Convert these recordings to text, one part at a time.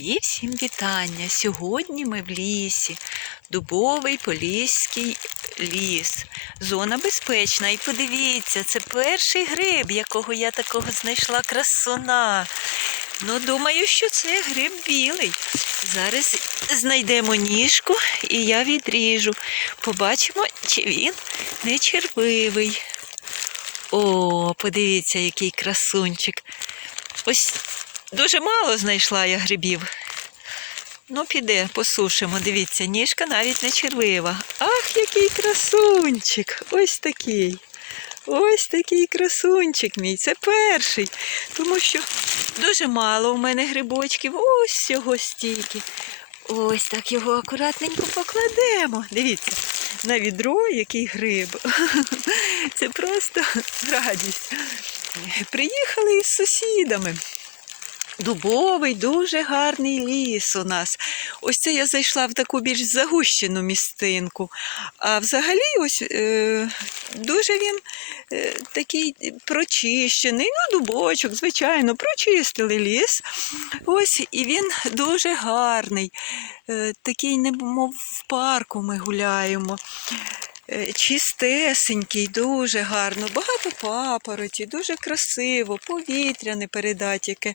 Мої всім вітання. Сьогодні ми в лісі. Дубовий Поліський ліс. Зона безпечна. І подивіться, це перший гриб, якого я такого знайшла красуна. Ну, думаю, що це гриб білий. Зараз знайдемо ніжку і я відріжу. Побачимо, чи він не червивий. О, подивіться, який красунчик. Ось дуже мало знайшла я грибів. Ну, піде, посушимо. Дивіться, ніжка навіть не червива. Ах, який красунчик! Ось такий. Ось такий красунчик мій. Це перший. Тому що дуже мало у мене грибочків. Ось всього стільки. Ось так його акуратненько покладемо. Дивіться, на відро який гриб. Це просто радість. Приїхали із сусідами. Дубовий, дуже гарний ліс у нас. Ось це я зайшла в таку більш загущену містинку. А взагалі, ось е, дуже він е, такий прочищений. Ну, дубочок, звичайно, прочистили ліс. Ось, і він дуже гарний. Е, такий, немов в парку ми гуляємо. Е, Чистесенький, дуже гарно, багато папороті, дуже красиво, повітря не передать, яке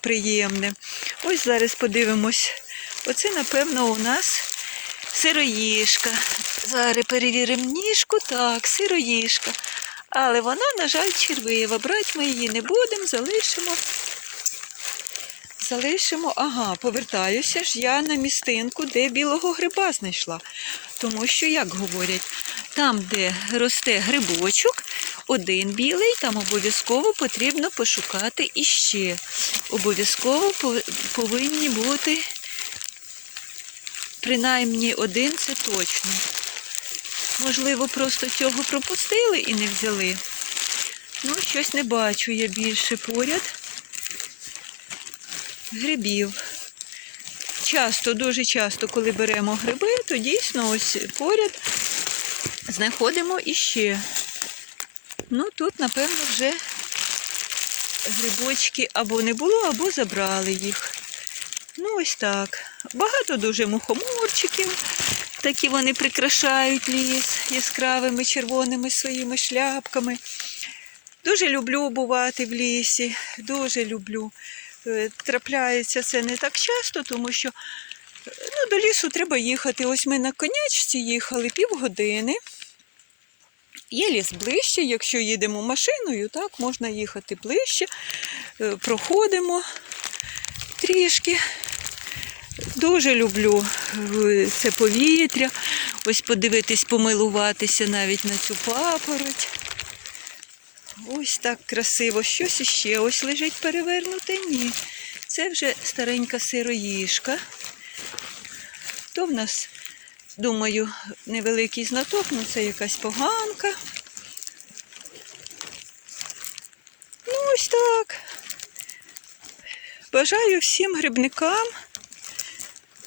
приємне. Ось зараз подивимось. Оце, напевно, у нас сироїшка. Зараз перевіримо ніжку. Так, сироїшка. Але вона, на жаль, червива. Брати ми її не будемо, залишимо. Залишимо, ага, повертаюся ж я на містинку, де білого гриба знайшла. Тому що, як говорять, там, де росте грибочок, один білий, там обов'язково потрібно пошукати іще. Обов'язково повинні бути принаймні один, це точно. Можливо, просто цього пропустили і не взяли. Ну, щось не бачу я більше поряд грибів. Часто, дуже часто, коли беремо гриби, то дійсно ось поряд знаходимо іще. Ну, тут, напевно, вже грибочки або не було, або забрали їх. Ну, ось так. Багато дуже мухоморчиків. Такі вони прикрашають ліс яскравими червоними своїми шляпками. Дуже люблю бувати в лісі, дуже люблю. Е, Трапляється це не так часто, тому що е, ну, до лісу треба їхати. Ось ми на конячці їхали півгодини. Є ліс ближче, якщо їдемо машиною, так, можна їхати ближче. Е, Проходимо трішки. Дуже люблю е, це повітря. Ось подивитись, помилуватися навіть на цю папороть. Ось так красиво. Щось іще. Ось лежить перевернуте. Ні. Це вже старенька сироїшка. То в нас, думаю, невеликий знаток, ну це якась поганка. Ну, ось так. Бажаю всім грибникам,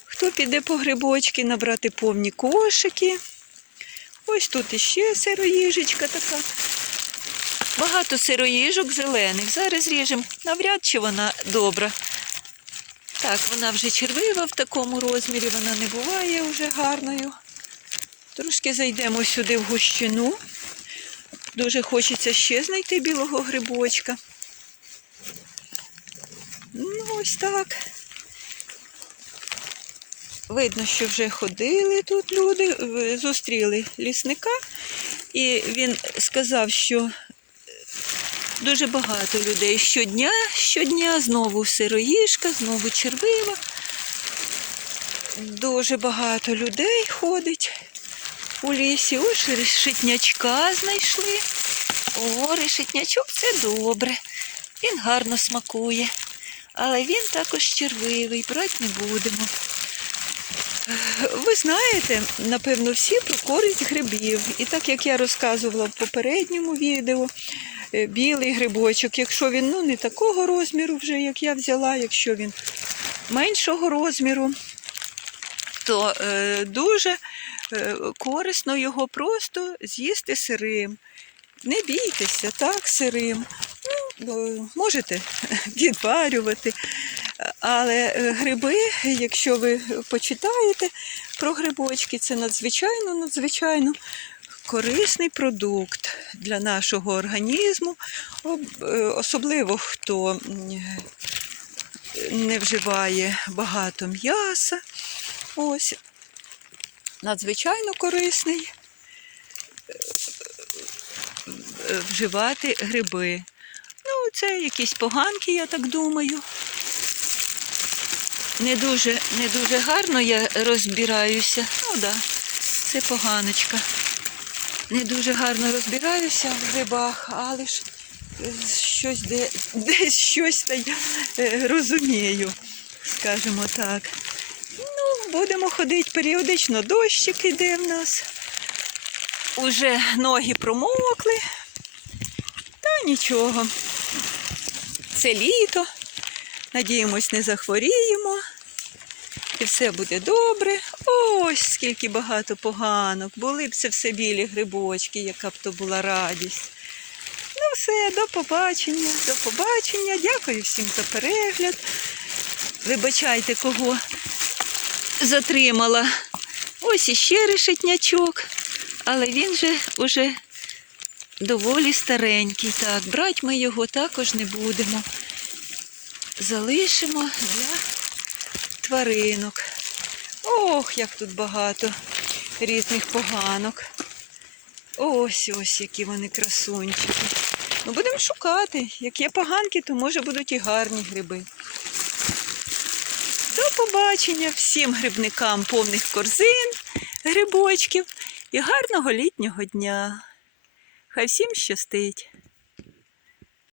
хто піде по грибочки, набрати повні кошики. Ось тут іще сироїжечка така. Багато сироїжок зелених. Зараз ріжемо. Навряд чи вона добра. Так, вона вже червива в такому розмірі, вона не буває вже гарною. Трошки зайдемо сюди в гущину. Дуже хочеться ще знайти білого грибочка. Ну, ось так. Видно, що вже ходили тут люди, зустріли лісника, і він сказав, що дуже багато людей щодня, щодня знову сироїшка, знову червива. Дуже багато людей ходить у лісі. Ось решетнячка знайшли. О, решетнячок це добре. Він гарно смакує. Але він також червивий, брати не будемо. Ви знаєте, напевно, всі про користь грибів. І так як я розказувала в попередньому відео, білий грибочок, якщо він ну, не такого розміру, вже, як я взяла, якщо він меншого розміру, то е, дуже е, корисно його просто з'їсти сирим. Не бійтеся, так, сирим. Ну, е, можете відварювати. Але е, гриби, якщо ви почитаєте про грибочки, це надзвичайно, надзвичайно корисний продукт для нашого організму, е, особливо хто не вживає багато м'яса. Ось надзвичайно корисний е, вживати гриби. Ну, це якісь поганки, я так думаю. Не дуже, не дуже гарно я розбираюся. Ну так, да, це поганочка. Не дуже гарно розбираюся в грибах, але ж е, щось де, десь щось та е, розумію, скажімо так. Ну, будемо ходити періодично, дощик іде в нас. Уже ноги промокли. Та нічого. Це літо. Надіємось, не захворіємо. І все буде добре. Ось скільки багато поганок. Були б це все білі грибочки, яка б то була радість. Ну все, до побачення, до побачення. Дякую всім за перегляд. Вибачайте, кого затримала. Ось іще решетнячок, але він же уже доволі старенький. Так, брати ми його також не будемо. Залишимо для тваринок. Ох, як тут багато різних поганок. Ось ось які вони красунчики. Ну, будемо шукати. Як є поганки, то може будуть і гарні гриби. До побачення всім грибникам повних корзин, грибочків і гарного літнього дня. Хай всім щастить!